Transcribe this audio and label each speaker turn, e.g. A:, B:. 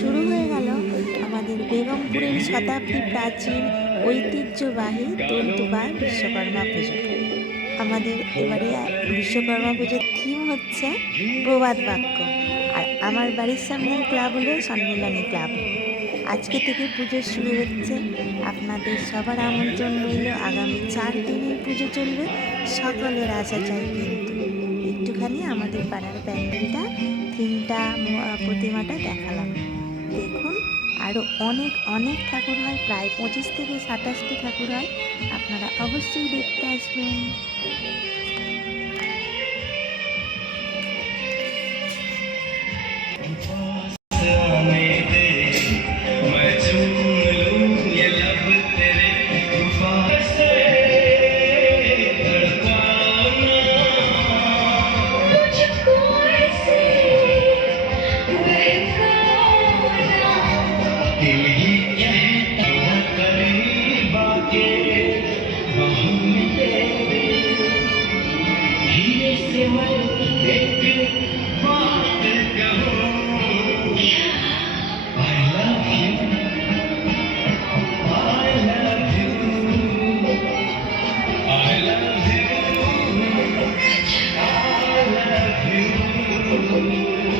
A: শুরু হয়ে গেল আমাদের বেগমপুরের শতাব্দী প্রাচীন ঐতিহ্যবাহী তন্তুবার বিশ্বকর্মা পুজো। আমাদের এবারে বিশ্বকর্মা পুজোর থিম হচ্ছে প্রবাদ বাক্য। আর আমার বাড়ির সামনের ক্লাব হলো সম্মিলনী ক্লাব আজকে থেকে পুজো শুরু হচ্ছে। আপনাদের সবার আমন্ত্রণ রইল। আগামী চার দিনের পুজো চলবে। সকলের আশা চাই কিন্তু একটুখানি আমাদের পাড়ার প্যান্ডেলটা থিমটা প্রতিমাটা দেখালাম। দেখুন আরও অনেক অনেক ঠাকুর হয়, প্রায় পঁচিশ থেকে সাতাশটি ঠাকুর হয়। আপনারা অবশ্যই দেখতে আসবেন।
B: You